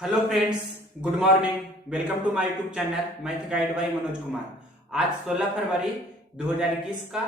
Hello friends, good morning. Welcome to my YouTube channel math guide by Manoj Kumar. आज 16 फरवरी 2021 का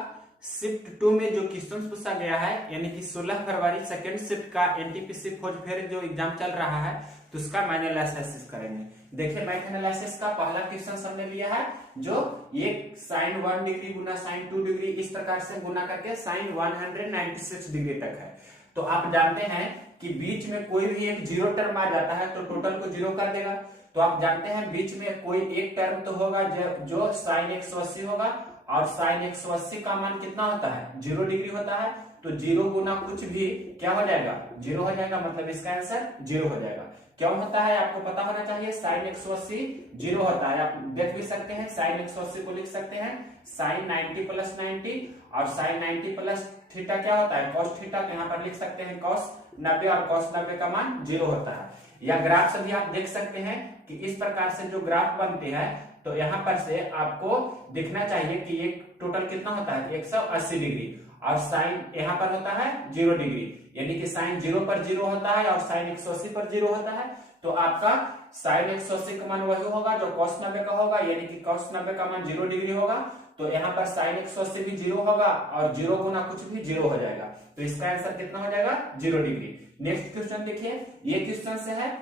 shift 2 में जो question पूछा गया है, यानी कि 16 फरवरी सेकंड शिफ्ट का एनटीपीसी फौज फेयर जो एग्जाम चल रहा है, तो उसका मैथ एनालिसिस करेंगे। देखिए, मैथ एनालिसिस का पहला क्वेश्चन हमने लिया है, जो एक साइन 1 डिग्री गुना साइन 2 डिग्री इस प्रकार से गुना करके साइन 196 डिग्री तक है। तो आप जानते हैं कि बीच में कोई भी एक जीरो टर्म आ जाता है तो टोटल को जीरो कर देगा। तो आप जानते हैं बीच में कोई एक टर्म तो होगा जो साइन 180 होगा, और साइन 180 का मान कितना होता है, 0 डिग्री होता है। तो 0 गुना कुछ भी क्या हो जाएगा, 0 हो जाएगा। मतलब इसका आंसर 0 हो जाएगा। क्यों होता है आपको पता होना चाहिए। साइन 180 0 होता है। आप देख भी सकते हैं, साइन 180 को लिख सकते हैं साइन 90 प्लस 90, और साइन 90 प्लस थीटा क्या होता है, कॉस थीटा। तो यहाँ पर लिख सकते हैं कॉस 90, और कॉस 90 का मान 0 होता है। या ग्राफ से भी आप देख सकते हैं कि इस प्रकार से जो ग्राफ बनते हैं, तो यहाँ पर से आपको दिखना चाहिए कि ये टोटल कितना होता है, 180 डिग्री, और साइन यहाँ पर होता है 0 डिग्री, यानी कि साइन 0 पर 0 होता है और साइन 180 पर 0 होता है। तो आपका साइन 180 का मान वही होगा जो कॉस 90 का होगा, यानी कि कॉस 90 का मान 0 डिग्री होगा। तो यहाँ पर साइन 180 भी 0 होगा, और 0 गुना कुछ भी 0 हो जाएगा। तो इसका आंसर कितना हो जाएगा, 0 डिग्री। नेक्स्ट क्वेश्चन देखिए, ये क्वेश्चन से है,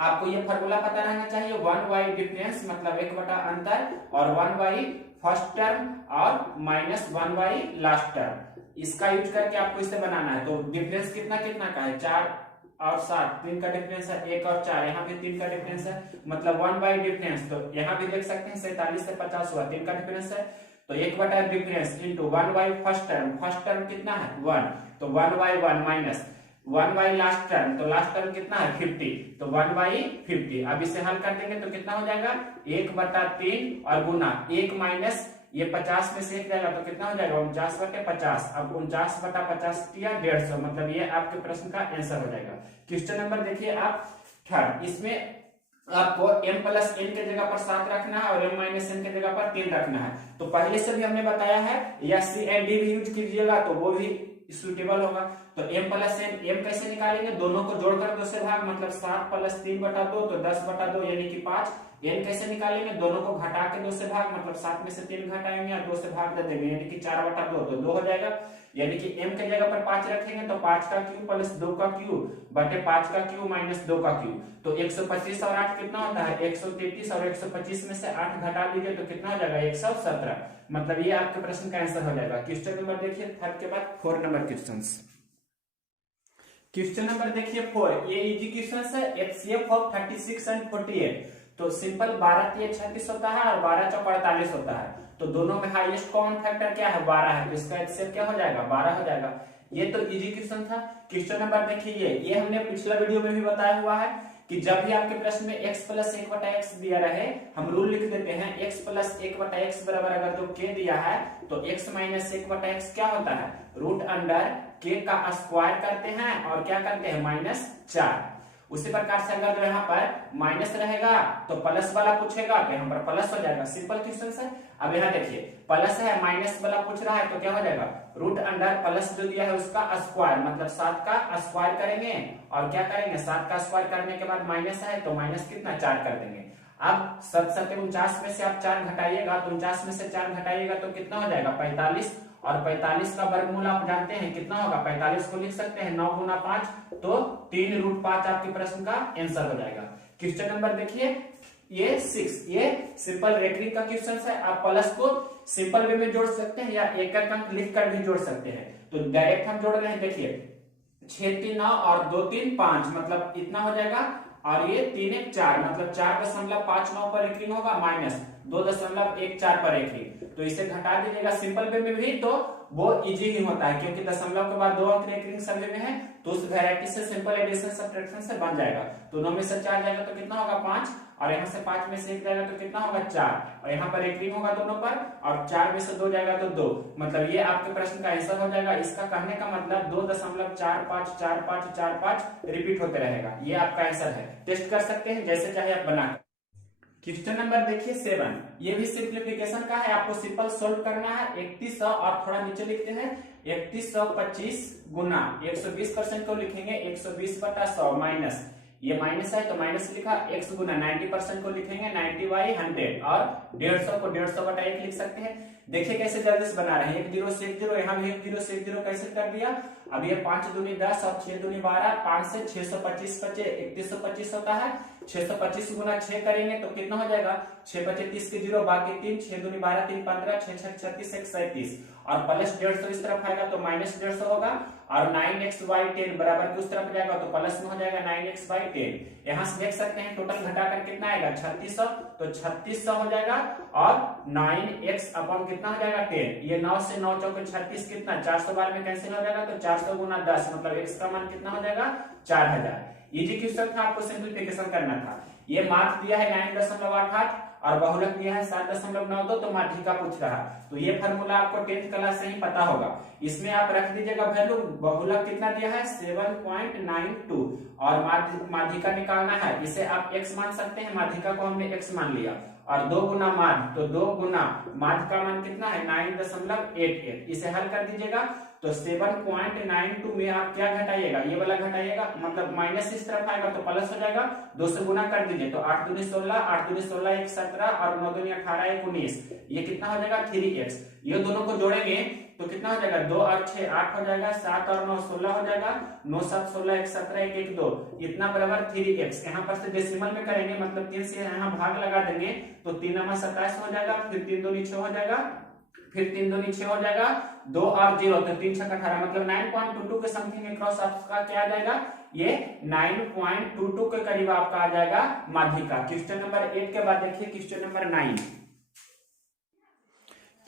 आपको ये फॉर्मूला पता रहना चाहिए। 1y डिफरेंस मतलब 1 बटा अंतर, और 1y फर्स्ट टर्म और माइनस 1y लास्ट टर्म, इसका यूज करके आपको इसे बनाना है। तो डिफरेंस कितना कितना का है, 4 और 7, 3 का डिफरेंस है, 1 और 4, यहाँ भी 3 का डिफरेंस है, मतलब 1y डिफरेंस। तो यहाँ भी देख सकते हैं 47 से 50 हुआ, 3 का डिफरेंस है। तो 1 बटा difference into 1y first term कितना है 1, तो 1y1 minus 1y last term, तो लास्ट टर्म कितना है 50, तो 1/50। अब इसे हल कर देंगे तो कितना हो जाएगा 1/3, और गुना 1 माइनस ये 50 में से 1 जाएगा तो कितना हो जाएगा 49/50। अब 49/50 किया 150, मतलब ये आपके प्रश्न का आंसर हो जाएगा। क्वेश्चन नंबर देखिए आप थर्ड, इसमें आपको m प्लस n के जगह पर 7 रखना है और m माइनस n के जगह पर 3 रखना है। तो पहले से भी हमने बताया है, या सी एंड डी भी यूज कीजिएगा तो वो भी सुटेबल होगा। तो m प्लस n, m कैसे निकालेंगे, दोनों को जोड़कर 2 से भाग, मतलब 7 प्लस 3/2 तो 10/2 यानी कि 5। n कैसे निकालेंगे, दोनों को घटा के 2 से भाग, मतलब 7 में से 3 घटाएंगे और 2 से भाग दे देंगे, यानी कि 4/2 तो 2 हो जाएगा। यानी कि m के जगह पर 5 रखेंगे तो 5 का क्यूब प्लस 2 का क्यूब बटे 5 का क्यूब माइनस 2 का क्यूब। तो 125 और 8 कितना होता है 133, और 125 में से 8 घटा दीजिए तो कितना हो जाएगा 117। मतलब ये आपके प्रश्न का आंसर हो जाएगा। क्वेश्चन नंबर देखिए थर्ड के बाद 4 नंबर क्वेश्चन। क्वेश्चन नंबर देखिए 4, ये इजी क्वेश्चन है। HCF of 36 and 48। तो सिंपल 12 3 36 होता है और 12 4 48 होता है। तो दोनों में हाईएस्ट कॉमन फैक्टर क्या है 12 है, तो इसका HCF क्या हो जाएगा 12 हो जाएगा। ये तो इजी क्वेश्चन था। क्वेश्चन नंबर देखिए, ये हमने पिछला वीडियो में भी बताया हुआ है कि जब भी आपके प्रश्न में x प्लस 1/x दिया रहे, हम रूल लिख देते हैं x प्लस 1/x बराबर अगर जो k दिया है तो x माइनस 1/x क्या होता है, रूट अंडर k का स्क्वायर करते हैं और क्या करते हैं -4। उसी प्रकार से अगर जो यहाँ पर माइनस रहेगा तो प्लस वाला पूछेगा तो यहाँ पर प्लस हो जाएगा। सिंपल क्वेश्चन है। अब यहाँ देखिए प्लस है, माइनस वाला पूछ रहा है तो क्या हो जाएगा, रूट अंडर प्लस जो दिया है उसका स्क्वायर, मतलब 7 का स्क्वायर करेंगे और क्या करेंगे 7 का स्क्वायर करने के बाद माइनस है तो माइनस कितना 4 कर देंगे। अब 49 में से आप 4 घटाइएगा तो 49 में से 4 घटाइएगा तो कितना हो जाएगा 45, और 45 का वर्गमूल आप जानते हैं कितना होगा, 45 को लिख सकते हैं 9 गुना 5, तो 3√5 आपके प्रश्न का आंसर हो जाएगा। क्वेश्चन नंबर देखिए ये 6, ये सिंपल रेकरिंग का क्वेश्चन है। आप प्लस को सिंपल वे में जोड़ सकते हैं या एक अंक लिख कर भी जोड़ सकते हैं। तो डायरेक्ट हम जोड़ रहे हैं, देखिए 6 3 9 और 2 3 5, मतलब इतना हो जाएगा, और ये 3 1 4, मतलब 4.59 पर रेकरिंग होगा माइनस 2.14 पर रेकरिंग। तो इसे घटा दीजिएगा सिंपल वे में भी, तो वो इजी ही होता है क्योंकि दशमलव के बाद 2 अंक रेकरिंग सभी में है, तो उस वैरायटी से सिंपल एडिशन सब्ट्रैक्शन से बन जाएगा। तो 9 में से 4 जाएगा तो कितना होगा 5, और यहाँ से 5 में से 1 जाएगा तो कितना होगा 4, और यहाँ पर रेकरिंग होगा दोनों पर, और 4 में से 2 जाएगा तो 2, मतलब ये आपके प्रश्न का आंसर हो जाएगा। इसका कहने का मतलब 2.454545 रिपीट होते रहेगा, ये आपका आंसर है। टेस्ट कर सकते हैं जैसे चाहे आप बना। क्वेश्चन नंबर देखिए 7, ये भी सिंप्लीफिकेशन का है, आपको सिंपल सोल्व करना है। 3100 और थोड़ा नीचे लिखते हैं 3125 गुना 120% को लिखेंगे 120/100 माइनस ये माइनस है तो माइनस लिखा, x गुना 90% को लिखेंगे 90/100 और 150 को 150/1 लिख सकते हैं। देखिए कैसे जल्दी से बना रहे हैं, 1 0 से 1 0, यहाँ भी 1 0 से 1 0 कैसे कर दिया। अब ये 5 दूनी 10 और 6 दूनी 12, 5 से 625 बचे 3125 होता है। 625 गुना 6 करेंगे तो कितना हो जाएगा, 6 बचे 30 के 0, बाकी 3, 6 दूनी 12, 3 15, 6 6 36, 1 37 और प्लस 150 इस तरफ आएगा तो माइनस 150 होगा और 9x/10 बराबर के उस तरफ जाएगा तो प्लस में हो जाएगा 9x/10। यहाँ से देख सकते हैं टोटल घटाकर कितना आएगा 3600, तो 3600 हो जाएगा और 9x अपॉन कितना हो जाएगा 10। ये 9 से 9 चौके 36 कितना 400 बार में कैंसिल हो जाएगा तो 400 गुना 10 मतलब x का मान कितना हो जाएगा 4000। इजी क्वेश्चन था, आपको सिंपलीफिकेशन करना था। ये मार्क दिया है 9.88 और बहुलक दिया है 7.92, तो माध्यिका पूछ रहा। तो ये फार्मूला आपको 10th क्लास से ही पता होगा। इसमें आप रख दीजिएगा वैल्यू, बहुलक कितना दिया है 7.92 और माध्यिका निकालना है। इसे आप x मान सकते हैं, माध्यिका को हमने x मान लिया और 2 गुना माध्य, तो 2 गुना माध्य का मान कितना है 9.88। इसे हल कर दीजिएगा तो 7.92 में आप क्या घटाइएगा, ये वाला घटाइएगा मतलब माइनस इस तरफ आएगा तो प्लस हो जाएगा, 2 से गुना कर दीजिए तो 8 दूनी 16, 8 दूनी 16 1 17 और 9 दूनी 18 1 19, ये कितना हो जाएगा 3x। ये दोनों को जोड़ेंगे तो कितना हो जाएगा 2 और 6 8 हो जाएगा, 7 और 9 16 हो जाएगा, 9 7 16 1 17 1 1 2, इतना बराबर 3x। यहाँ पर से डेसिमल में करेंगे मतलब 3 से यहाँ भाग लगा देंगे तो 3 9 27 हो जाएगा, फिर 3 दूनी 6 हो जाएगा, फिर 3 दूनी 6 हो जाएगा, 2 और 0 तो 3 6 18 मतलब 9.22 के समथिंग क्रॉस आपका क्या आ जाएगा, ये 9.22 के करीब आपका आ जाएगा माध्यिका। क्वेश्चन नंबर 8 के बाद देखिए क्वेश्चन नंबर 9।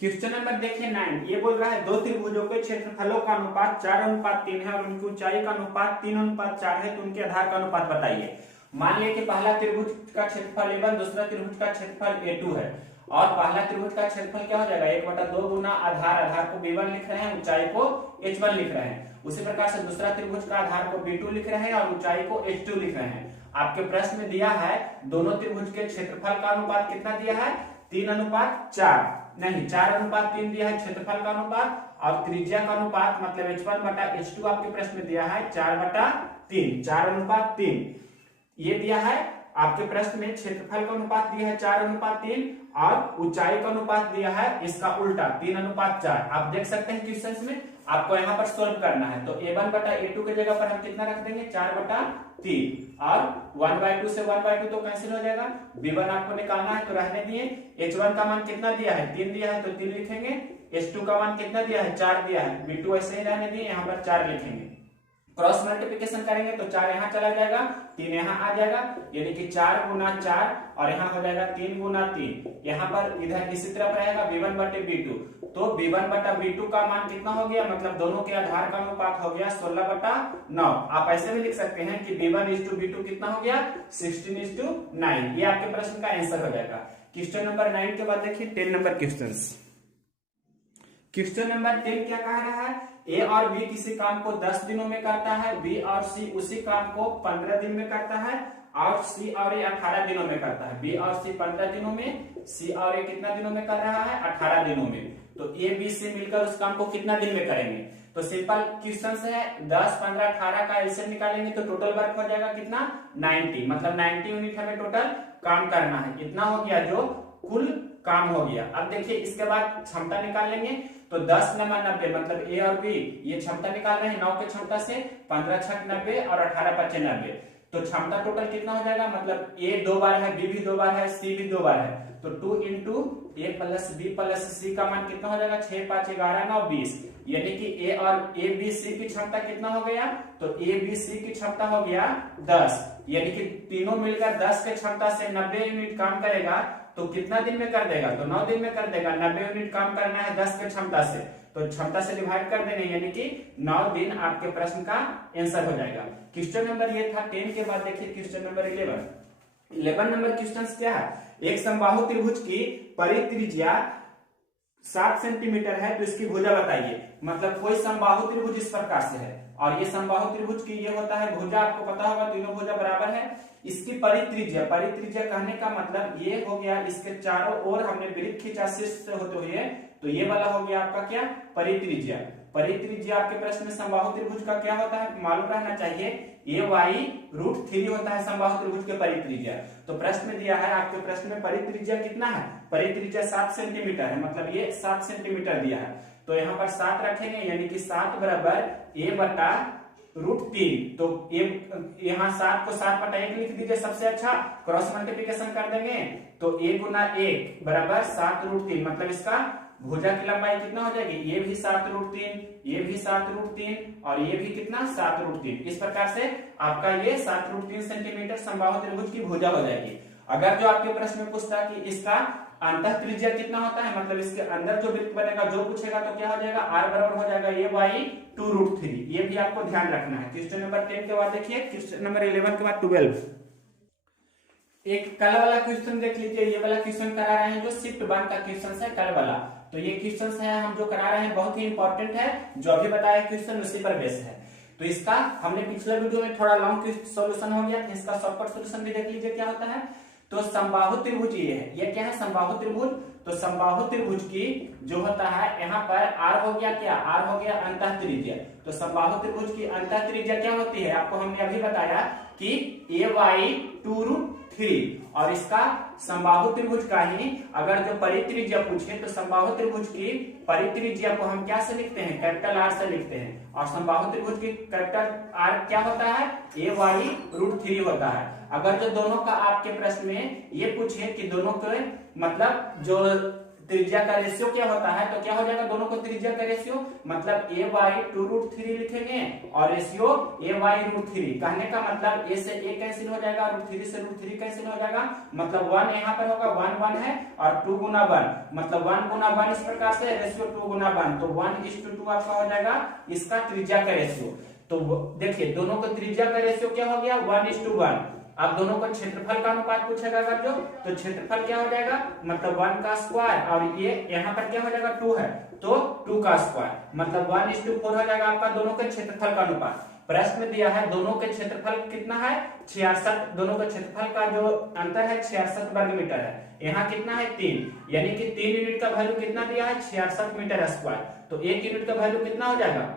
क्वेश्चन नंबर देखिए 9, ये बोल रहा है दो त्रिभुजों के क्षेत्रफलों का अनुपात 4:3 है और उनकी ऊंचाई का अनुपात 3:4 है, तो उनके आधार का अनुपात बताइए। मान लिया कि पहला त्रिभुज का क्षेत्रफल A1, दूसरा त्रिभुज का क्षेत्रफल A2 है और पहला त्रिभुज का क्षेत्रफल क्या हो जाएगा 1/2 गुना आधार, आधार को B1 लिख रहे हैं, ऊंचाई को H1 लिख रहे हैं। उसी प्रकार से दूसरा त्रिभुज का आधार को B2 लिख रहे हैं और ऊंचाई को H2 लिख रहे हैं। आपके प्रश्न में दिया है दोनों त्रिभुज के क्षेत्रफल का अनुपात कितना दिया है 3:4 नहीं 4:3 दिया है क्षेत्रफल का अनुपात और त्रिज्या का अनुपात मतलब H1/H2 आपके प्रश्न में दिया है 4/3, 4:3 ये दिया है आपके प्रश्न में। क्षेत्रफल का अनुपात दिया है 4:3 और ऊंचाई का अनुपात दिया है इसका उल्टा 3:4। आप देख सकते हैं क्वेश्चंस में, आपको यहाँ पर सोल्व करना है तो A1/A2 की जगह पर हम कितना रख देंगे 4/3 और 1/2 से 1/2 तो कैंसिल हो जाएगा। B1 आपको निकालना है तो रहने दिए। H1 का मान कितना दिया है 3 दिया है तो 3 लिखेंगे। H2 का मान कितना दिया है 4 दिया है, B2 ऐसे ही रहने दिए, यहाँ पर 4 लिखेंगे। क्रॉस मल्टीप्लिकेशन करेंगे तो 4 यहाँ चला जाएगा, 3 यहाँ आ जाएगा, यानी कि 4 गुना 4 और यहाँ हो जाएगा 3 गुना 3। यहाँ पर इधर इसी तरफ रहेगा B1/B2, तो B1/B2 का मान कितना हो गया मतलब दोनों के आधार का अनुपात हो गया 16/9। आप ऐसे भी लिख सकते हैं कि B1:B2 कितना हो गया 16:9। ये आपके प्रश्न का आंसर हो जाएगा। क्वेश्चन नंबर 9 के बाद देखिए 10 नंबर क्वेश्चन। क्वेश्चन नंबर 10 क्या कह रहा है, A और B किसी काम को 10 दिनों में करता है, B और C उसी काम को 15 दिन में करता है और C और A 18 दिनों में करता है। B और C 15 दिनों में, C और A कितना दिनों में कर रहा है 18 दिनों में। तो A B C मिलकर उस काम को कितना दिन में करेंगे। तो सिंपल क्वेश्चन है 10 15 18 का एलसीएम निकालेंगे तो टोटल वर्क हो जाएगा कितना 90, मतलब 90 यूनिट हमें टोटल काम करना है। इतना हो गया जो कुल काम हो गया। अब देखिए इसके बाद क्षमता निकाल लेंगे तो 10 9 90 मतलब A और B ये क्षमता निकाल रहे हैं 9 के क्षमता से, 15 6 90 और 18 5 90। तो क्षमता टोटल कितना हो जाएगा मतलब A 2 बार है, B भी 2 बार है, C भी 2 बार है, तो 2 into A plus B plus C का मान कितना हो जाएगा 6 5 11 9 20, यानी कि A और A B C की क्षमता कितना हो गया तो A B C की क्षमता हो गया 10, यानी कि तीनों मिलकर 10 के क्षमता से 90 यूनिट काम करेगा। तो कितना दिन में कर देगा तो 9 दिन में कर देगा। 90 यूनिट काम करना है 10 के क्षमता से, तो क्षमता से डिवाइड कर देंगे, यानी कि 9 दिन आपके प्रश्न का आंसर हो जाएगा। क्वेश्चन नंबर ये था 10 के बाद देखिए क्वेश्चन नंबर 11 नंबर क्वेश्चन क्या है, एक समबाहु त्रिभुज की परित्रिज्या 7 सेंटीमीटर है तो इसकी भुजा बताइए। मतलब कोई समबाहु त्रिभुज इस प्रकार से है और ये समबाहु त्रिभुज की ये होता है भुजा, आपको पता होगा तीनों भुजा बराबर है। इसकी परित्रिज्या, परित्रिज्या कहने का मतलब ये हो गया इसके चारों ओर हमने वृत्त खींचा शीर्ष से होते हुए, तो ये वाला हो गया आपका क्या परित्रिज्या। परित्रिज्या आपके प्रश्न में समबाहु त्रिभुज का क्या होता है मालूम रहना चाहिए, AY√3 होता है समबाहु त्रिभुज के परित्रिज्या। तो प्रश्न में दिया है आपके प्रश्न में परित्रिज्या कितना है, परित्रिज्या 7 सेंटीमीटर है, मतलब ये 7 सेंटीमीटर दिया है। तो यहाँ पर 7 रखेंगे, यानी कि 7 बराबर A/√3। तो यहाँ 7 को 7/1 लिख दीजिए, सबसे अच्छा क्रॉस मल्टीप्लीकेशन कर देंगे। तो A गुना 1 बराबर 7√3, मतलब इसका भुजा की लंबाई कितना हो जाएगी, ये भी 7√3, ये भी 7√3 और ये भी कितना 7√3। इस प्रकार से आपका ये 7√3 सेंटीमीटर समबाहु त्रिभुज की भुजा हो जाएगी। अगर जो आपके प्रश्न में पूछता है कि इसका अंतः त्रिज्या कितना होता है, मतलब इसके अंदर जो वृत्त बनेगा जो पूछेगा तो क्या हो जाएगा, R बराबर हो जाएगा A/2√3। ये भी आपको ध्यान रखना है। क्वेश्चन नंबर 10 के बाद देखिए क्वेश्चन नंबर 11 के बाद 12। एक कल वाला क्वेश्चन देख लीजिए, ये वाला क्वेश्चन करा रहे हैं जो शिफ्ट 1 का क्वेश्चन है कल वाला। तो ये क्वेश्चन है हम जो करा रहे हैं बहुत ही इंपॉर्टेंट है, जो अभी बताया क्वेश्चन उसी पर बेस है। तो इसका हमने पिछले वीडियो में थोड़ा लॉन्ग सॉल्यूशन हो गया था, इसका शॉर्टकट सॉल्यूशन भी देख लीजिए क्या होता है। तो समबाहु त्रिभुज ये है, ये क्या है समबाहु त्रिभुज। तो समबाहु त्रिभुज की जो होता है यहाँ पर R हो गया क्या, R हो गया अंतः त्रिज्या। तो समबाहु त्रिभुज की अंतः त्रिज्या क्या होती है, आपको हमने अभी बताया कि A/2√3। और इसका समबाहु त्रिभुज का ही अगर जो परित्रिज्या पूछे तो समबाहु त्रिभुज की परित्रिज्या को हम क्या से लिखते हैं, कैपिटल R से लिखते हैं। और समबाहु त्रिभुज की कैपिटल R क्या होता है, A/√3 होता है। अगर जो दोनों का आपके प्रश्न में ये पूछे कि दोनों के मतलब जो त्रिज्या का रेशियो क्या होता है, तो क्या हो जाएगा दोनों को त्रिज्या का रेशियो, मतलब A/2√3 लिखेंगे और रेशियो A/√3। कहने का मतलब A से A कैंसिल हो जाएगा, √3 से √3 कैंसिल हो जाएगा, मतलब 1 यहाँ पर होगा, 1 है और 2 गुना 1 मतलब 1 गुना 1। इस प्रकार से रेशियो 2 गुना 1, तो 1:2 आपका हो जाएगा इसका त्रिज्या का रेशियो। तो देखिए दोनों को त्रिज्या का रेशियो क्या हो गया 1:1। अब दोनों को क्षेत्रफल का अनुपात पूछेगा अगर जो, तो क्षेत्रफल क्या हो जाएगा, मतलब 1 का स्क्वायर और ये यहाँ पर क्या हो जाएगा 2 है, तो 2 का स्क्वायर मतलब 1:4 हो जाएगा आपका दोनों के क्षेत्रफल का अनुपात। प्रश्न में दिया है दोनों के क्षेत्रफल कितना है 66, दोनों के क्षेत्रफल का जो अंतर है 66 वर्ग मीटर है। यहाँ कितना है 3, यानी कि 3 यूनिट का वैल्यू कितना दिया है 66 मीटर स्क्वायर। तो 1 यूनिट का वैल्यू कितना हो जाएगा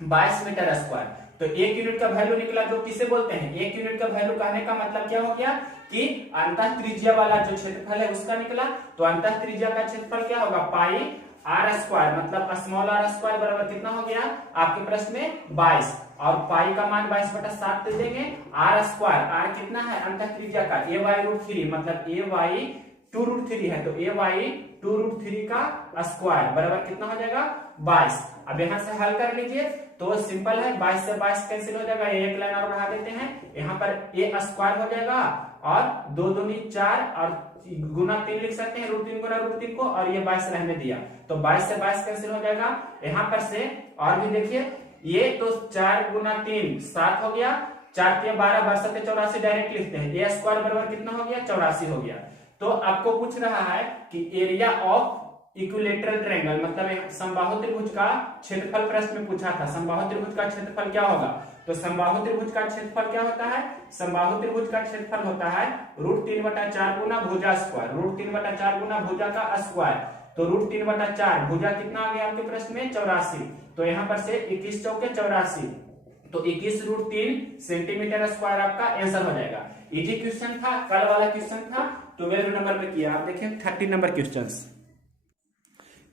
22 मीटर स्क्वायर। तो 1 यूनिट का वैल्यू निकला जो किसे बोलते हैं, 1 यूनिट का वैल्यू कहने का मतलब क्या हो गया कि अंतः त्रिज्या वाला जो क्षेत्रफल है उसका निकला। तो अंतः त्रिज्या का क्षेत्रफल क्या होगा πr², मतलब स्मॉल r² बराबर कितना हो गया आपके प्रश्न में 22 और पाई का मान 22/7 दे देंगे। r² कितना है अंतः त्रिज्या का A/√3, मतलब A/2√3 है, तो A/2√3 का स्क्वायर बराबर कितना हो जाएगा 22। अब यहाँ से हल कर लीजिए तो सिंपल है, 22 से 22 कैंसिल हो जाएगा, एक लाइन और बढ़ा देते हैं, यहाँ पर A² हो जाएगा और 2 दूनी 4 और गुना 3 लिख सकते हैं, √3 गुना √3 को, और ये 22 रहने दिया तो 22 से 22 कैंसिल हो जाएगा। यहाँ पर से और भी देखिए ये तो 4 गुना 3 7 हो गया, 4 3 12 12 7 84 डायरेक्ट लिखते हैं, A² बराबर कितना हो गया 84 हो गया। तो आपको पूछ रहा है कि एरिया ऑफ इक्विलेटरल ट्रायंगल, मतलब समबाहु त्रिभुज का क्षेत्रफल प्रश्न में पूछा था, समबाहु त्रिभुज का क्षेत्रफल क्या होगा। तो समबाहु त्रिभुज का क्षेत्रफल क्या होता है, समबाहु त्रिभुज का क्षेत्रफल होता है √3/4 गुना भुजा स्क्वायर, √3/4 गुना भुजा का स्क्वायर। तो √3/4 भुजा कितना आ गया आपके प्रश्न में 84, तो यहाँ पर से 21 चौके 84, तो 21√3 सेंटीमीटर स्क्वायर आपका आंसर हो जाएगा। इजी क्वेश्चन था, कल वाला क्वेश्चन था, 12 नंबर में किया। आप देखिए 30 नंबर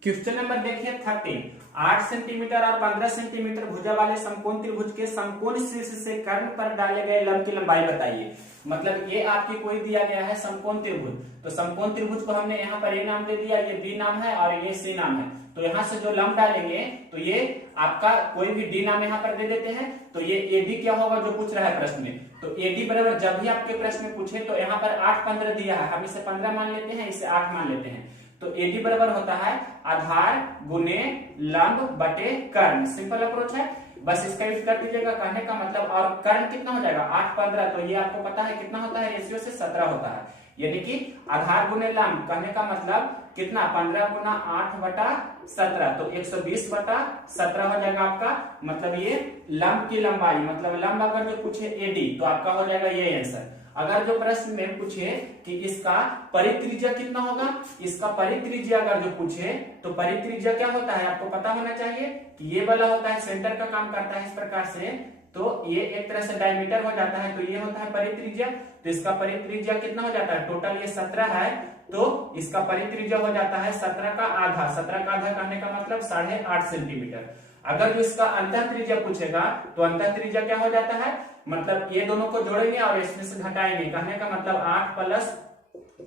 क्वेश्चन नंबर देखिए 30। 8 सेंटीमीटर और 15 सेंटीमीटर भुजा वाले समकोण त्रिभुज के समकोण शीर्ष से कर्ण पर डाले गए लंब की लंबाई बताइए। मतलब ये आपकी कोई दिया गया है समकोण त्रिभुज, तो समकोण त्रिभुज को हमने यहाँ पर ए नाम दे दिया, ये बी नाम है और ये सी नाम है। तो यहाँ से जो लंब डालेंगे तो ये आपका कोई भी डी नाम यहाँ पर दे देते हैं, तो ये एडी क्या होगा जो पूछ रहा है प्रश्न में। तो एडी बराबर जब भी आपके प्रश्न में पूछे तो यहाँ पर 8 15 दिया है, हम इसे 15 मान लेते हैं, इसे 8 मान लेते हैं। तो एडी बराबर होता है आधार गुने लंब बटे कर्ण, सिंपल अप्रोच है, बस इसका यूज कर दीजिएगा। कहने का मतलब और कर्ण कितना हो जाएगा 8 15, तो ये आपको पता है कितना होता है रेशियो से 17 होता है, यानी कि आधार गुने लंब कहने का मतलब कितना 15 गुना 8/17 तो 120/17 हो जाएगा आपका। मतलब ये लंब की लंबाई, मतलब लंब अगर जो पूछे एडी तो आपका हो जाएगा ये आंसर। अगर जो प्रश्न में पूछे कि इसका परित्रिज्या कितना होगा, इसका परित्रिज्या अगर जो पूछे तो परित्रिज्या क्या होता है आपको पता होना चाहिए कि ये वाला होता है सेंटर का काम करता है इस प्रकार से, तो ये एक तरह से डायमीटर हो जाता है, तो ये होता है परित्रिज्या। तो इसका परित्रिज्या कितना हो जाता है, टोटल ये 17 है तो इसका परित्रिज्या हो जाता है 17 का आधा। 17 का आधा कहने का मतलब 8.5 सेंटीमीटर। अगर जो इसका अंतः त्रिज्या पूछेगा तो अंतः त्रिज्या क्या हो जाता है, मतलब ये दोनों को जोड़ेंगे और इसमें से घटाएंगे, कहने का मतलब 8 +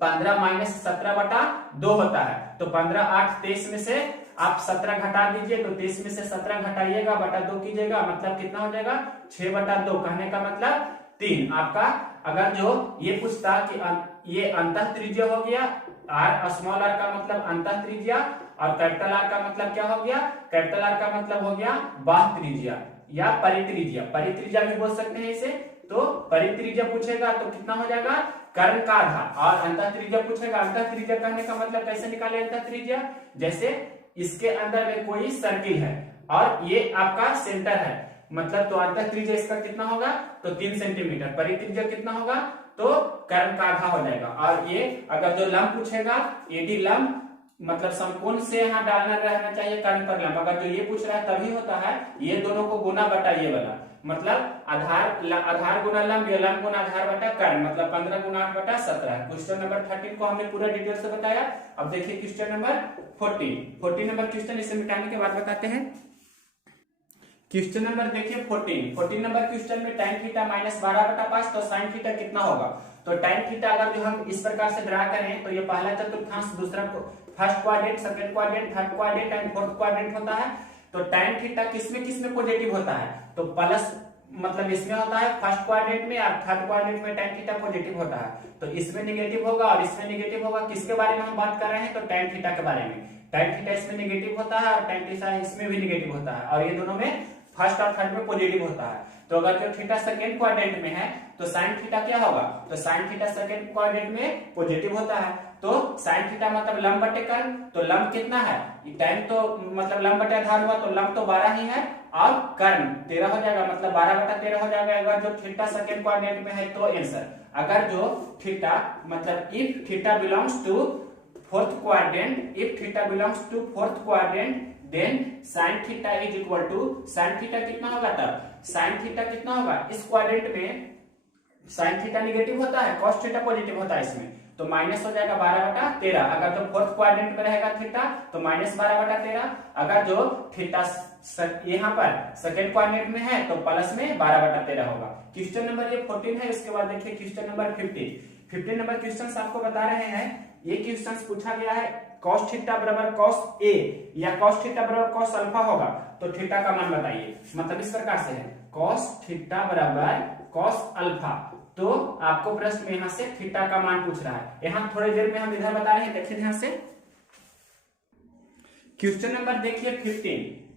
15 - 17/2 होता है। तो 15 8 23 में से आप 17 घटा दीजिए, तो 23 में से 17 घटाइएगा बटा 2 कीजिएगा, मतलब कितना हो जाएगा 6/2, कहने का मतलब 3 आपका। अगर जो ये पूछता कि ये अंतः त्रिज्या हो गया, आर स्मॉल आर का मतलब अंतः त्रिज्या और कैपिटल आर का मतलब क्या हो गया, कैपिटल आर का मतलब हो गया बाह्य त्रिज्या या परित्रिज्या, परित्रिज्या भी बोल सकते हैं इसे। तो परित्रिज्या पूछेगा तो कितना हो जाएगा कर्ण का आधा, और अंतः त्रिज्या पूछेगा, अंतः त्रिज्या कहने का मतलब कैसे निकाले अंतः त्रिज्या, जैसे इसके अंदर में कोई सर्किल है और ये आपका सेंटर है, मतलब तो अंतः त्रिज्या इसका कितना होगा तो 3 सेंटीमीटर, परित्रिज्या कितना होगा तो कर्ण का आधा हो जाएगा। और ये अगर जो लंब पूछेगा एडी लंब, मतलब समकोण से यहाँ डालना रहना चाहिए कर्ण पर लंब। अगर जो ये पूछ रहा है तभी होता है ये दोनों को गुना बटा ये वाला, मतलब आधार गुना लंब या लंब गुना आधार बटा कर्ण, मतलब 15 गुना 8/17। क्वेश्चन नंबर 13 को हमने पूरा डिटेल से बताया। अब देखिए क्वेश्चन नंबर 14 नंबर क्वेश्चन, इसे मिटाने के बाद बताते हैं। क्वेश्चन नंबर देखिए 14 नंबर क्वेश्चन में tan थीटा -12/5 तो sin थीटा कितना होगा। तो tan थीटा अगर जो हम इस प्रकार से ड्रा करें तो ये पहला चतुर्थांश, दूसरा first quadrant, second quadrant, third quadrant and fourth quadrant होता है। तो tan थीटा किसमें पॉजिटिव होता है, तो प्लस मतलब इसमें होता है फर्स्ट क्वाड्रेंट में और थर्ड क्वाड्रेंट में tan थीटा पॉजिटिव होता है, तो इसमें नेगेटिव होगा और इसमें नेगेटिव होगा। किसके बारे में हम बात कर रहे हैं, तो tan थीटा के बारे में। tan थीटा इसमें नेगेटिव होता है और tan थीटा इसमें भी नेगेटिव होता है, और ये दोनों में फर्स्ट और थर्ड में पॉजिटिव होता है। तो अगर जो थीटा सेकंड क्वाड्रेंट में है तो sin थीटा क्या होगा, तो sin थीटा सेकंड क्वाड्रेंट में पॉजिटिव होता है। तो sin थीटा मतलब लंब बटे कर्ण, तो लंब कितना है, tan तो मतलब लंब बटे आधार हुआ तो लंब तो 12 ही है और कर्ण 13 हो जाएगा, मतलब 12/13 हो जाएगा। अगर जो थीटा सेकंड क्वाड्रेंट में है तो आंसर। अगर जो थीटा मतलब if theta belongs to fourth quadrant, if theta belongs to fourth quadrant then sin theta is equal to, sin theta कितना होगा तब, sin थीटा कितना होगा इस क्वाड्रेंट में, sin थीटा नेगेटिव होता है, cos थीटा पॉजिटिव होता है इसमें, तो माइनस हो जाएगा 12/13। अगर जो फोर्थ क्वाड्रेंट में रहेगा थीटा तो -12/13। अगर जो थीटा यहाँ पर सेकंड क्वाड्रेंट में है तो प्लस में 12/13 होगा। क्वेश्चन नंबर ये 14 है। इसके बाद देखिए क्वेश्चन नंबर 15 नंबर क्वेश्चन आपको बता रहे हैं। ये क्वेश्चन पूछा गया है cos थीटा बराबर cos a या cos थीटा बराबर cos अल्फा होगा तो थीटा का मान बताइए। मतलब इस प्रकार से है cos थीटा बराबर cos अल्फा, तो आपको प्रश्न में यहाँ से थीटा का मान पूछ रहा है। यहाँ थोड़ी देर में हम इधर बता रहे हैं, देखिए ध्यान से। क्वेश्चन नंबर देखिए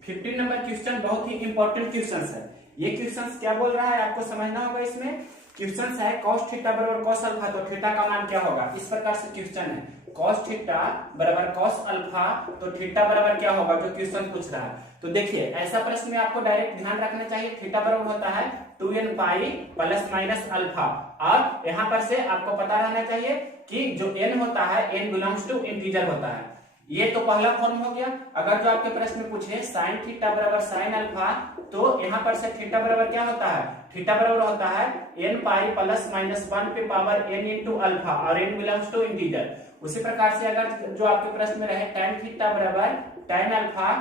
15 नंबर क्वेश्चन बहुत ही इंपॉर्टेंट क्वेश्चन है। ये क्वेश्चन क्या बोल रहा है आपको समझना होगा। इसमें क्वेश्चन है cos थीटा बराबर cos अल्फा, तो थीटा का मान क्या होगा, इस प्रकार से क्वेश्चन है cos थीटा बराबर cos अल्फा, तो थीटा बराबर क्या होगा जो क्वेश्चन पूछ रहा है। तो देखिए ऐसा प्रश्न में आपको डायरेक्ट ध्यान रखना चाहिए, थीटा बराबर होता है 2n pi plus minus alpha, और यहाँ पर से आपको पता रहना चाहिए कि जो n होता है n बिलोंग्स टू इंटीजर होता है। ये तो पहला फॉर्म हो गया। अगर जो आपके प्रश्न में पूछे sin थीटा बराबर sin अल्फा, तो यहाँ पर से थीटा बराबर क्या होता है, थीटा बराबर होता है n पाई प्लस माइनस 1 पे पावर n इंटू अल्फा, और n बिलोंग्स टू इंटीजर। उसी प्रकार से अगर जो आपके प्रश्न में रहे tan थीटा बराबर tan अल्फा,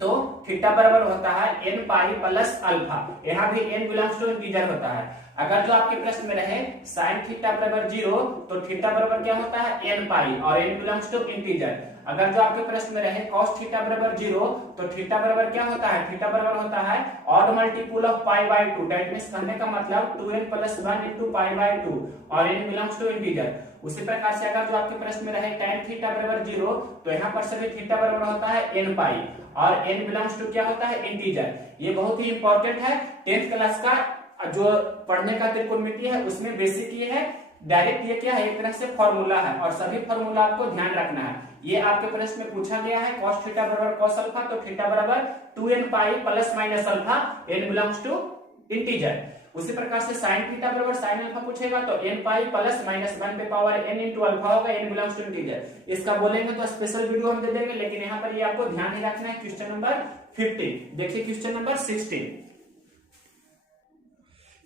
तो थीटा बराबर होता है n पाई प्लस अल्फा, यहाँ भी n बिलोंग्स टू इंटीजर होता है। अगर जो आपके प्रश्न में रहे sin थीटा बराबर 0, तो थीटा बराबर क्या होता है n पाई, और n बिलोंग्स टू इंटीजर। अगर जो आपके प्रश्न में रहे cos थीटा बराबर 0, तो थीटा बराबर क्या होता है, थीटा बराबर होता है odd multiple of π/2, that means कहने का मतलब 2n + 1 * π/2, और n बिलोंग्स टू इंटीजर। उसी प्रकार से अगर जो आपके प्रश्न में रहे tan थीटा बराबर 0, तो यहाँ पर से भी थीटा बराबर होता है n पाई, और n बिलोंग्स टू क्या होता है इंटीजर। ये बहुत ही इंपॉर्टेंट है, 10th क्लास का जो पढ़ने का त्रिकोणमिति है उसमें बेसिक ये है, डायरेक्ट ये क्या है, एक तरह से फॉर्मूला है और सभी फॉर्मूला आपको ध्यान रखना है। ये आपके प्रश्न में पूछा गया है cos थीटा बराबर cos अल्फा, तो थीटा बराबर 2n pi plus minus alpha, n belongs to integer. उसी प्रकार से sin थीटा बराबर sin अल्फा पूछेगा तो n पाई प्लस माइनस 1 पे पावर n इंटू अल्फा होगा, n बिलोंग्स टू इंटीजर। इसका बोलेंगे तो स्पेशल वीडियो हम दे देंगे, लेकिन यहाँ पर ये आपको ध्यान ही रखना है। क्वेश्चन नंबर 15 देखिए, क्वेश्चन नंबर 16।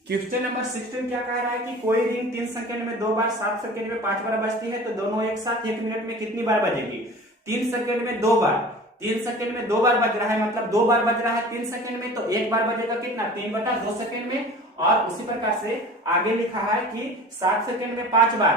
क्वेश्चन नंबर 16 क्या कह रहा है कि कोई रिंग 3 सेकंड में 2 बार, 7 सेकंड में 5 बार बजती है, तो दोनों एक साथ 1 मिनट में कितनी बार बजेगी? 3 सेकंड में 2 बार, 3 सेकंड में 2 बार बज रहा है, मतलब 2 बार बज रहा है 3 सेकंड में, तो एक बार बजेगा कितना? 3/2 सेकंड में। और उसी प्रकार से आगे लिखा है कि 7 सेकंड में 5 बार,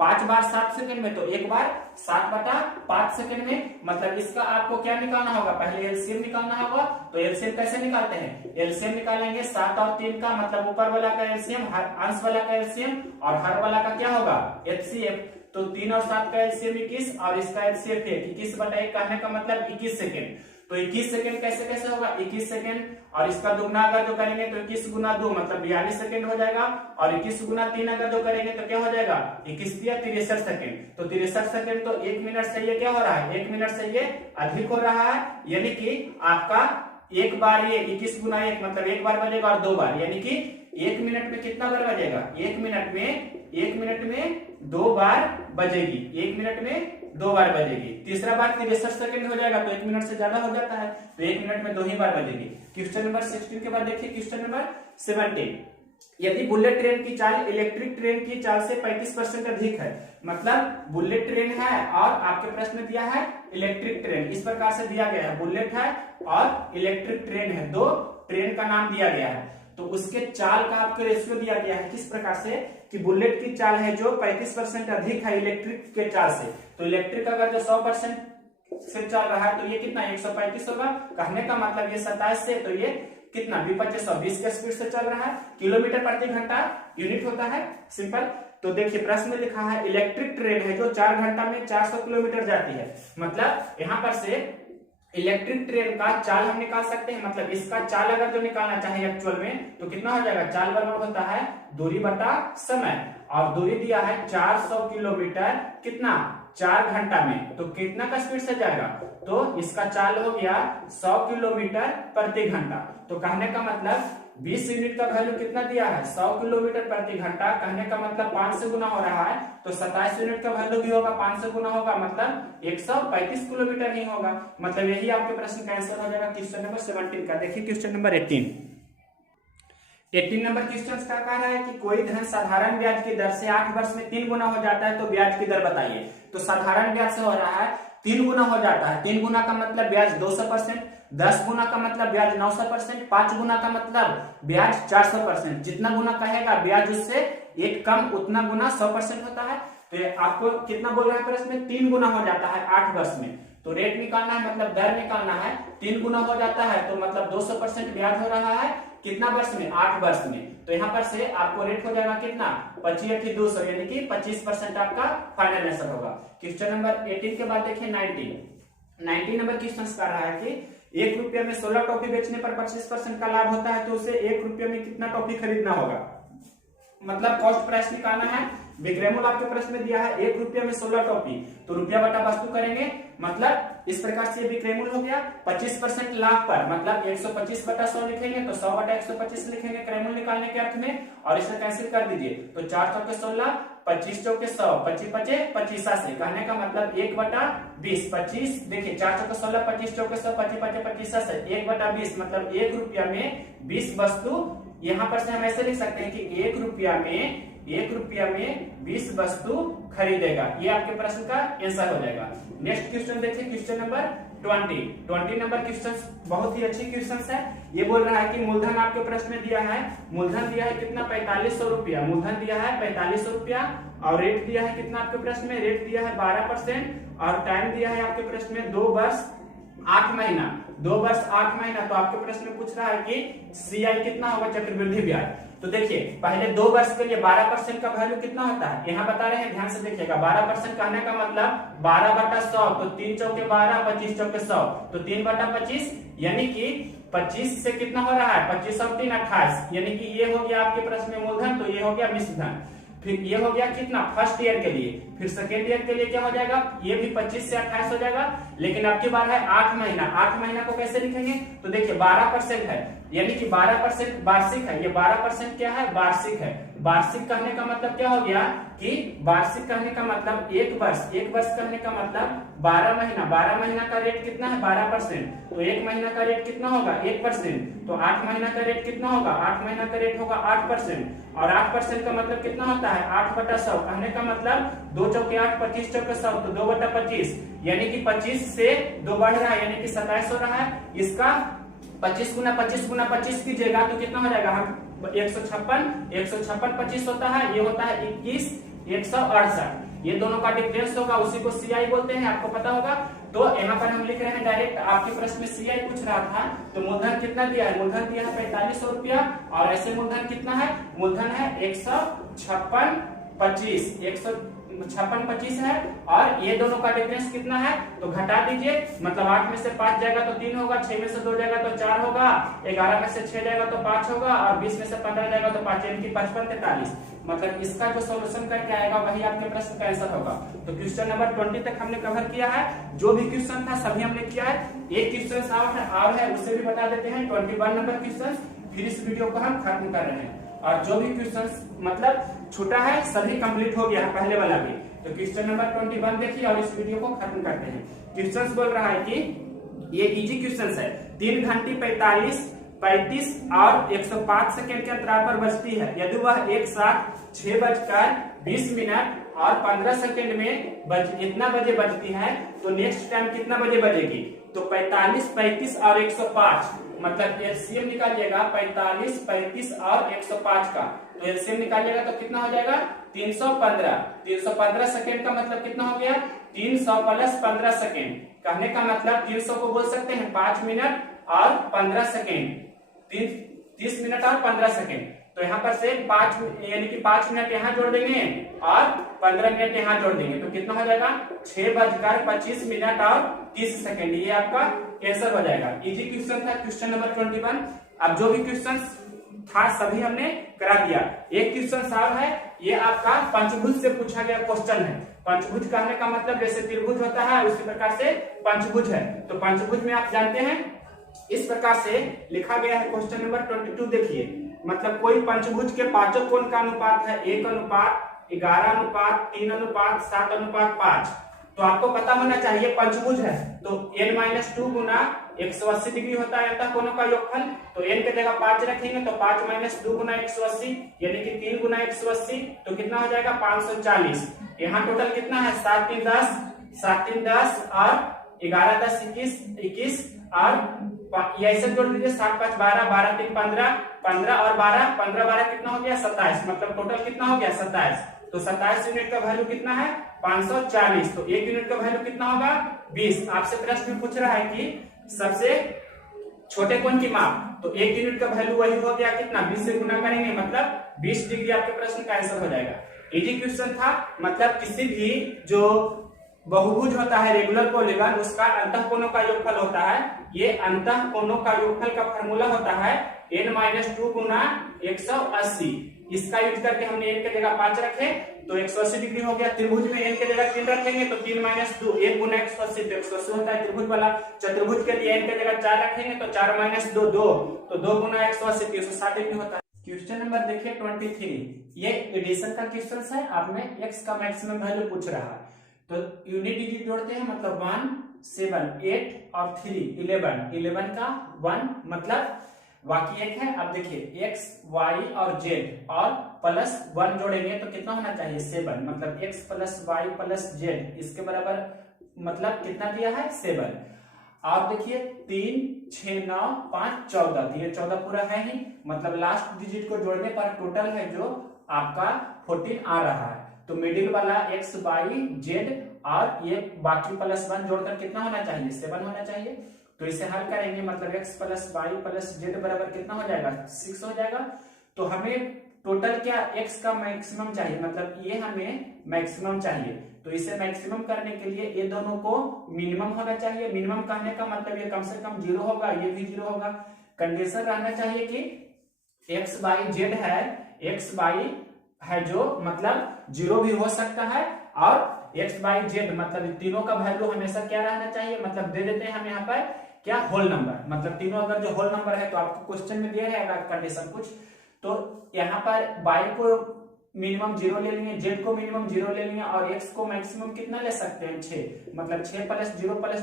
5 बार 7 सेकंड में, तो एक बार 7/5 सेकंड में। मतलब इसका आपको क्या निकालना होगा? पहले एलसीएम निकालना होगा। तो एलसीएम कैसे निकालते हैं? एलसीएम निकालेंगे 7 और 3 का, मतलब ऊपर वाला का एलसीएम, अंश वाला का एलसीएम और हर वाला का क्या होगा? एचसीएफ। तो 3 और 7 का एलसीएम 21 और इसका एचसीएफ है 21/1, कहने का मतलब 21 सेकंड। तो 21 सेकंड कैसे कैसे होगा? 21 सेकंड और इसका दुगना अगर जो करेंगे तो 21 गुना 2 मतलब 42 सेकंड हो जाएगा, और 21 गुना 3 अगर जो करेंगे तो क्या हो जाएगा? 21 या 63 सेकंड। तो 63 सेकंड तो 1 मिनट से ये क्या हो रहा है? 1 मिनट से ये अधिक हो रहा है, यानी कि आपका एक बार ये 21 गुना 1 मतलब एक बार बजेगा और 2 बार, यानी कि 1 मिनट में कितना बार बजेगा? 1 मिनट में 2 बार बजेगी, 1 मिनट में 2 बार बजेगी। तीसरा बार 63 सेकंड हो जाएगा, तो 1 मिनट से ज्यादा हो जाता है, तो 1 मिनट में 2 ही बार बजेगी। क्वेश्चन नंबर 16 के बाद देखिए क्वेश्चन नंबर 17। यदि बुलेट ट्रेन की चाल इलेक्ट्रिक ट्रेन की चाल से 35% अधिक है, मतलब बुलेट ट्रेन है और आपके प्रश्न में दिया है इलेक्ट्रिक ट्रेन, इस प्रकार से दिया गया है, बुलेट है और इलेक्ट्रिक ट्रेन है, दो ट्रेन का नाम दिया गया है, तो उसके चाल का आपको रेशियो दिया गया है किस प्रकार से कि बुलेट की चाल है जो 35% अधिक है इलेक्ट्रिक के चाल से। तो इलेक्ट्रिक अगर जो 100% से चल रहा है तो ये कितना 135 होगा, कहने का मतलब ये 27 से, तो ये कितना 2520 के स्पीड से चल रहा है, किलोमीटर प्रति घंटा यूनिट होता है, सिंपल। तो देखिए प्रश्न में लिखा है इलेक्ट्रिक ट्रेन है जो 4 घंटा में 400 किलोमीटर जाती है, मतलब यहाँ पर से इलेक्ट्रिक ट्रेन का चाल हम निकाल सकते हैं, मतलब इसका चाल अगर जो निकालना चाहे एक्चुअल में तो कितना हो जाएगा? चाल बराबर होता है दूरी बटा समय, और दूरी दिया है 400 किलोमीटर, कितना 4 घंटा में, तो कितना का स्पीड से जाएगा? तो इसका चाल हो गया 100 किलोमीटर प्रति घंटा। तो कहने का मतलब 20 यूनिट का वैल्यू कितना दिया है? 100 किलोमीटर प्रति घंटा, कहने का मतलब 5 से गुना हो रहा है, तो 27 यूनिट का वैल्यू भी होगा 5 से गुना होगा, मतलब 135 किलोमीटर ही होगा। मतलब यही आपके प्रश्न का आंसर हो जाएगा क्वेश्चन नंबर 17 का। देखिए क्वेश्चन नंबर 18 नंबर क्वेश्चन का कह रहा है कि कोई धन साधारण ब्याज की दर से 8 वर्ष में 3 गुना हो जाता है, तो ब्याज की दर बताइए। तो साधारण ब्याज से हो रहा है 3 गुना हो जाता है, 3 गुना का मतलब ब्याज 200%, 10 गुना का मतलब ब्याज 900%, 5 गुना का मतलब ब्याज 400%। जितना गुना कहेगा ब्याज उससे एक कम उतना गुना 100% होता है। तो आपको कितना बोल रहा है प्रश्न में? 3 गुना हो जाता है 8 वर्ष में, तो रेट निकालना है, मतलब दर निकालना है। 3 गुना हो जाता है तो मतलब 200% ब्याज हो रहा है कितना वर्ष में? 8 वर्ष में। तो यहाँ पर से आपको रेट हो जाएगा कितना? 25 200, यानी कि 25% आपका फाइनल आंसर होगा। क्वेश्चन नंबर 18 के बाद देखिए 19 नंबर क्वेश्चन कर रहा है कि 1 रुपये में 16 टॉफी बेचने पर 25% का लाभ होता है, तो उसे 1 रुपये में कितना टॉफी खरीदना होगा? मतलब कॉस्ट प्राइस निकालना है। विक्रय मूल्य आपके प्रश्न में दिया है 1 रुपये में 16 टॉफी, तो रुपया बटा वस्तु करेंगे, मतलब इस प्रकार से विक्रय मूल्य हो गया 25% लाभ पर, मतलब 125 बटा 100 लिखेंगे, तो 100 बटा 125 लिखेंगे क्रय मूल्य निकालने के अर्थ में, और इसे कैंसिल कर दीजिए। तो 4 चौके 16, 25 चौके 100, 25 पचे 25 से, कहने का मतलब 1/20, 25 देखिए 4 चौके 16, 25 चौके 100, 25 पचे 25 से 1/20, मतलब 1 रुपया में 20 वस्तु। यहाँ पर से हम ऐसे लिख सकते हैं कि 1 रुपया में 20 वस्तु खरीदेगा। ये आपके प्रश्न का आंसर हो जाएगा। नेक्स्ट क्वेश्चन देखिए क्वेश्चन नंबर 20 नंबर क्वेश्चन बहुत ही अच्छी क्वेश्चन है। ये बोल रहा है कि मूलधन आपके प्रश्न में दिया है, मूलधन दिया है कितना? 4500 रुपया, मूलधन दिया है 4500 रुपया, और रेट दिया है कितना आपके प्रश्न में? रेट दिया है 12%, और टाइम दिया है आपके प्रश्न में 2 वर्ष 8 महीना, 2 वर्ष 8 महीना। तो आपके प्रश्न में पूछ रहा है कि सीआई कितना होगा, चक्रवृद्धि ब्याज। तो देखिए पहले 2 वर्ष के लिए 12% का वैल्यू कितना होता है, यहाँ बता रहे हैं, ध्यान से देखिएगा। 12% कहने का मतलब 12/100, तो 3 चौके 12, 25 चौके 100, तो 3/25, यानी कि 25 से कितना हो रहा है? 25 और 3 28, यानी कि ये हो गया आपके प्रश्न में मूलधन, तो ये हो गया मिश्रधन। फिर ये हो गया कितना फर्स्ट ईयर के लिए, फिर सेकेंड ईयर के लिए क्या हो जाएगा, ये भी 25 से 28 हो जाएगा। लेकिन अब की बार है 8 महीना, 8 महीना को कैसे लिखेंगे, तो देखिए 12% है, यानी कि 12% वार्षिक है, ये 12% क्या है, वार्षिक है। वार्षिक कहने का मतलब क्या हो गया कि वार्षिक कहने का मतलब एक वर्ष, एक वर्ष कहने का मतलब 12 महीना, 12 महीना का रेट कितना है 12%, तो एक महीना का रेट कितना होगा 1%, तो 8 महीना का रेट कितना होगा, 8 महीना का रेट होगा 8%, और 8% का मतलब कितना होता है 8/100, कहने का मतलब 2 चौके 8, 25 चौके 100, तो 2/25, यानी कि 25 से 2 बढ़ रहा है, यानी कि 27 हो रहा है। इसका 25 गुना 25 कीजिएगा तो कितना हो जाएगा, हम 156 25 होता है, ये होता है 21 168, ये दोनों का डिफरेंस होगा, उसी को सीआई बोलते हैं, आपको पता होगा। तो यहाँ पर हम लिख रहे हैं डायरेक्ट, आपके प्रश्न में सीआई पूछ रहा था, तो मूलधन कितना दिया है, मूलधन दिया है 4500 रुपया, और ऐसे मूलधन कितना है, मूलधन है 156 है, और ये दोनों का डिफरेंस कितना है, तो घटा दीजिए, मतलब 8 में से 5 जाएगा तो 3 होगा, 6 में से 2 जाएगा तो 4 होगा, 11 में से 6 जाएगा तो 5 होगा, और 20 में से 15 जाएगा तो 5, यानी कि 55 43, मतलब इसका जो सॉल्यूशन करके आएगा वही आपके प्रश्न का आंसर होगा। तो क्वेश्चन नंबर 20 तक हमने कवर किया है, जो भी क्वेश्चन था सभी हमने किया है। एक क्वेश्चन और है उसे भी बता देते हैं, 21 नंबर क्वेश्चन, फिर इस वीडियो को हम खत्म कर रहे हैं। और जो भी क्वेश्चन मतलब छोटा है सभी कंप्लीट हो गया है, पहले वाला भी। तो क्वेश्चन नंबर 21 देखिए और इस वीडियो को खत्म करते हैं। क्वेश्चन बोल रहा है कि ये इजी क्वेश्चन है, 3 घंटे 45 35 और 105 सेकेंड के अंतराल पर बजती है, यदि वह एक साथ 6:20 और 15 सेकेंड में इतना बजे बजती है, तो नेक्स्ट टाइम कितना बजे बजेगी, तो 45 35 और 105, मतलब एलसीएम निकालिएगा 45 35 और 105 का, तो एलसीएम निकालिएगा तो कितना हो जाएगा 315 सेकेंड का मतलब कितना हो गया 300 + 15 सेकेंड, कहने का मतलब 300 को बोल सकते हैं 5 मिनट और 15 सेकेंड, 30 मिनट और 15 सेकेंड। तो यहाँ पर से 5 यानी कि 5 मिनट यहाँ जोड़ देंगे और 15 मिनट यहाँ जोड़ देंगे, तो कितना हो जाएगा 6:25 और 30 सेकेंड, ये आपका आंसर हो जाएगा। इजी क्वेश्चन था क्वेश्चन नंबर 21। अब जो भी क्वेश्चन था सभी हमने करा दिया। एक क्वेश्चन साहब है, ये आपका पंचभुज से पूछा गया क्वेश्चन है। पंचभुज कहने का मतलब जैसे त्रिभुज होता है उसी प्रकार से पंचभुज है। तो पंचभुज में आप जानते हैं इस प्रकार से लिखा गया है। क्वेश्चन नंबर 22 देखिए, मतलब कोई पंचभुज के पांचों कोण का अनुपात है 1:11:3:7:5, तो आपको पता होना चाहिए पंचभुज है तो n-2 गुना 180 डिग्री होता है अंतः कोणों का योगफल, तो n के जगह 5 रखेंगे तो 5 - 2 गुना 180 यानी कि 3 गुना 180, तो कितना हो जाएगा 540। यहाँ टोटल कितना है 7 3 10 और 11 10 21 और ये ऐसे जोड़ दीजिए 7 5 12 12 3 15 और 12 12 कितना हो गया 27, मतलब टोटल कितना हो गया 27। तो 27 यूनिट का वैल्यू कितना है 540, तो 1 यूनिट का वैल्यू कितना होगा 20। आपसे प्रश्न में पूछ रहा है कि सबसे छोटे कोण की माप, तो 1 यूनिट का वैल्यू वही हो गया कितना 20 से गुना करेंगे मतलब 20 डिग्री आपके प्रश्न का आंसर हो जाएगा। इजी क्वेश्चन था, मतलब किसी भी जो बहुभुज होता है रेगुलर पॉलीगन उसका अंतःकोणों का योगफल होता है। ये अंतःकोणों का योगफल का फार्मूला होता है n-2 गुना 180। इसका यूज करके हमने n के जगह 5 रखे तो 180 डिग्री हो गया। त्रिभुज में n के जगह 3 रखेंगे तो 3 - 2 1 गुना 180 तो 180 होता है त्रिभुज वाला। चतुर्भुज के लिए n के जगह 4 रखेंगे तो 4 - 2 2, तो 2 गुना 180 360 डिग्री होता है। क्वेश्चन नंबर देखिए 23, ये एडिशन का क्वेश्चन है। आपने x का मैक्सिमम वैल्यू पूछ रहा है, तो यूनिट डिजिट जोड़ते हैं मतलब 1 7 8 और 3 11 का 1 मतलब बाकी एक है। अब देखिए x y और z और +1 जोड़ेंगे तो कितना होना चाहिए 7, मतलब x + y + z इसके बराबर मतलब कितना दिया है 7। आप देखिए 3 6 9 5 14, तो ये 14 पूरा है ही, मतलब लास्ट डिजिट को जोड़ने पर टोटल है जो आपका 14 आ रहा है। तो मिडिल वाला x y z और ये बाकी +1 जोड़कर कितना होना चाहिए 7 होना चाहिए। तो इसे हल करेंगे मतलब x + y + z बराबर कितना हो जाएगा 6 हो जाएगा। तो हमें टोटल क्या x का मैक्सिमम चाहिए, मतलब ये हमें मैक्सिमम चाहिए। तो इसे मैक्सिमम करने के लिए ये दोनों को मिनिमम होना चाहिए। मिनिमम कहने का मतलब ये कम से कम 0 होगा, ये भी 0 होगा। कंडीशन रहना चाहिए कि x y z है, x y है जो मतलब 0 भी हो सकता है, और x बाई जेड मतलब तीनों का वैल्यू हमेशा क्या रहना चाहिए, मतलब दे देते हैं हम यहाँ पर क्या, होल नंबर, मतलब तीनों अगर जो होल नंबर है तो आपको क्वेश्चन में दिया रहेगा कंडीशन कुछ, तो यहाँ पर y को मिनिमम 0 ले लिए, z को मिनिमम 0 ले लिए, और x को मैक्सिमम कितना ले सकते हैं 6, मतलब 6 प्लस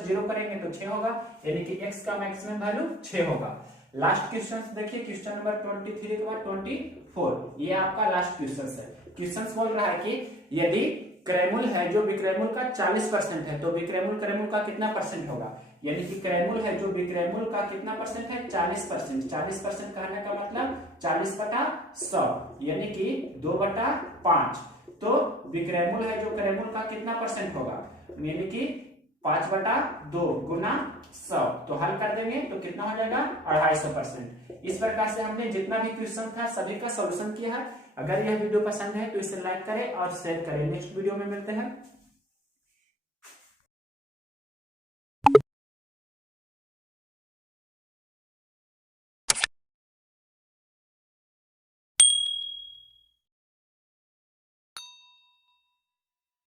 0 करेंगे तो 6 होगा, यानी कि x का मैक्सिमम वैल्यू 6 होगा। लास्ट क्वेश्चन देखिए, क्वेश्चन नंबर 23 के बाद 24, ये आपका लास्ट क्वेश्चन है। क्वेश्चन बोल रहा है कि यदि क्रैमुल है जो विक्रैमुल का 40% है, तो विक्रैमुल क्रैमुल का कितना परसेंट होगा, यानी कि क्रैमुल है जो विक्रैमुल का कितना परसेंट है, 40%। 40% कहने का मतलब 40/100, यानी कि 2/5। तो विक्रैमुल है जो क्रैमुल का कितना परसेंट होगा, यानी कि 5/2 गुना 100, तो हल कर देंगे तो कितना हो जाएगा 250%। इस प्रकार से हमने जितना भी क्वेश्चन था सभी का सॉल्यूशन किया है। अगर यह वीडियो पसंद है तो इसे लाइक करें और शेयर करें। नेक्स्ट वीडियो में मिलते हैं।